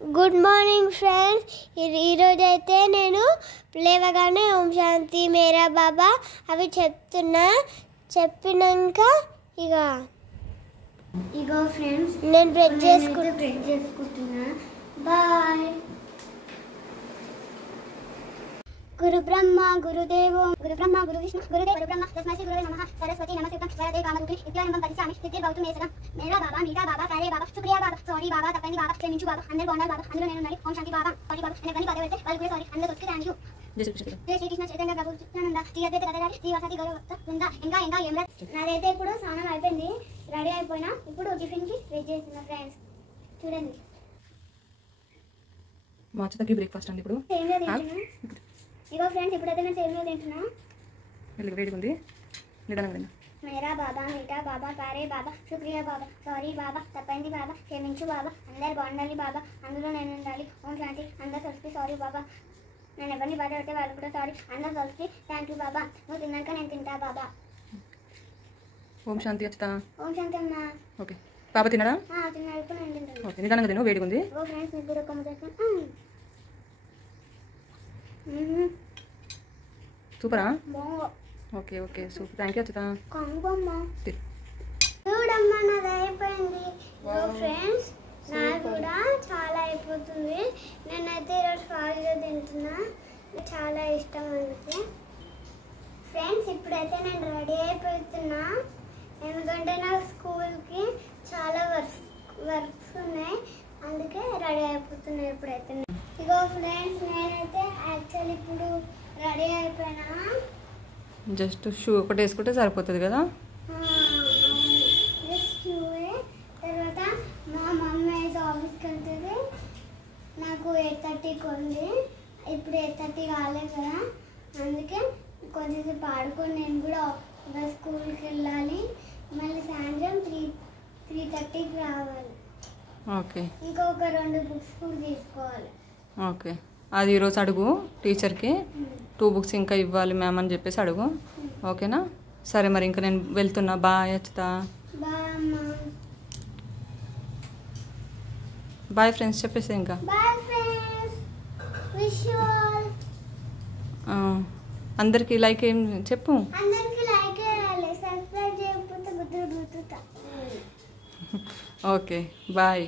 Good morning friends. ఈరోజు అయితే నేను లేవగానే ఓం శాంతి మేరా బాబా అవి చెప్పినాక ఇగో ఫ్రెండ్స్ నేను బ్రెడ్ చేసుకుంటున్నా. బాయ్. గురు బ్రహ్మ గురుదేవో గురు బ్రహ్మ గురు విష్ణు గురుదేవ బ్రహ్మ తస్మై శ్రీ గురవే నమః. సరస్వతి నమస్తుతం వరదే కామరూపిణి విద్యారంభం పరిచామి విద్యే భవతు మే సదా. మేరా బాబా మీరా బాబా ప్యారే బాబా శుక్రియా బాబా సారీ బాబా తప్పని బాబా క్షమించు బాబా అందరు బాగున్నారు బాబా అందులో నేను ఉండాలి. ఓం శాంతి బాబా సారీ బాబా నేను పని పదవి వాళ్ళు కూడా సారీ అందరూ వచ్చి థ్యాంక్ యూ. జై శ్రీకృష్ణ చైతన్య ప్రభు నిత్యానంద శ్రీ అద్వైత గదాధర శ్రీ వాసతి గౌరవ ఇంకా ఏం నాదైతే ఇప్పుడు స్నానం అయిపోయింది, రెడీ అయిపోయినా. ఇప్పుడు టిఫిన్కి వెయిట్ చేస్తున్నా ఫ్రెండ్స్. చూడండి మా అచ్చతకి బ్రేక్ఫాస్ట్ అండి. ఇప్పుడు ఇగో ఫ్రెండ్స్ ఇప్పుడైతే నేను సేమియా తింటున్నా. వేడిగా ఉంది. మేరా బాబా మీఠా బాబా ప్యారే బాబా శుక్రియా బాబా సారీ బాబా తప్పైంది బాబా క్షమించు బాబా అందరు బాగుండాలి బాబా అందులో నేను ఉండాలి. ఓం శాంతి అందరు కలిసి సారీ బాబా నేను ఎవరిని బాధ పెడితే వాళ్ళు కూడా సారీ అందరు కలిసి థ్యాంక్ యూ బాబా నువ్వు తిన్నాక నేను తింటా బాబా. ఓం శాంతి అచ్చత. ఓం శాంతి అమ్మా. ఓకే బాబా తిన్నాడా? తిన్నాడు. ఇప్పుడు నేను తింటాను. ఓకే నిదానంగా తిను, వేడిగా ఉంది. ఓ ఫ్రెండ్స్ మీకు కూడా ఒక సూపరా? Okay okay super, thank you అచ్చత. చూడమ్మా నాది అయిపోయింది. ఫ్రెండ్స్ నాది కూడా చాలా అయిపోతుంది. నేనైతే ఈరోజు ఫాస్ట్గా తింటున్నా, చాలా ఇష్టం అందుకే. ఫ్రెండ్స్ ఇప్పుడైతే నేను రెడీ అయిపోతున్నా, ఎందుకంటే నాకు స్కూల్కి చాలా వర్క్స్ ఉన్నాయి, అందుకే రెడీ అయిపోతున్నా ఇప్పుడైతే. ఇగో ఫ్రెండ్స్ నేనైతే యాక్చువల్లీ ఇప్పుడు రెడీ అయిపోయినా. జస్ట్ షూ ఒకటి వేసుకుంటే సరిపోతుంది కదా. తర్వాత మా మమ్మీ అయితే ఆఫీస్కి వెళ్తుంది. నాకు 8:30కి ఉంది, ఇప్పుడు 8:30 కాలేదు కదా, అందుకే కొంచెంసేపు ఆడుకొని నేను కూడా స్కూల్కి వెళ్ళాలి. మళ్ళీ సాయంత్రం 3:30కి రావాలి. ఓకే ఇంకొక 2 బుక్స్ కూడా తీసుకోవాలి. ఓకే అది ఈరోజు అడుగు టీచర్కి, 2 బుక్స్ ఇంకా ఇవ్వాలి మ్యామ్ అని చెప్పేసి అడుగు. ఓకేనా? సరే మరి ఇంకా నేను వెళ్తున్నా. బాయ్ అచ్చుతా. బాయ్ ఫ్రెండ్స్ చెప్పేసి ఇంకా అందరికి లైక్ ఏం చెప్పు. Okay bye.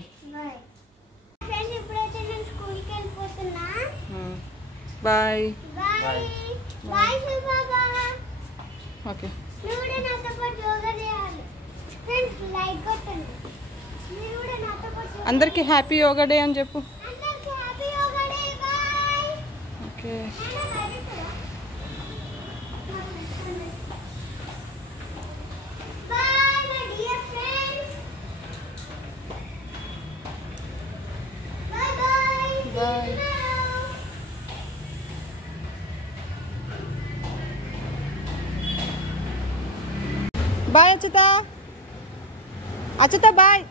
Bye okay. అందరికి హ్యాపీ యోగా డే అని చెప్పు. Okay bye. Bye Achyuta. Achyuta bye.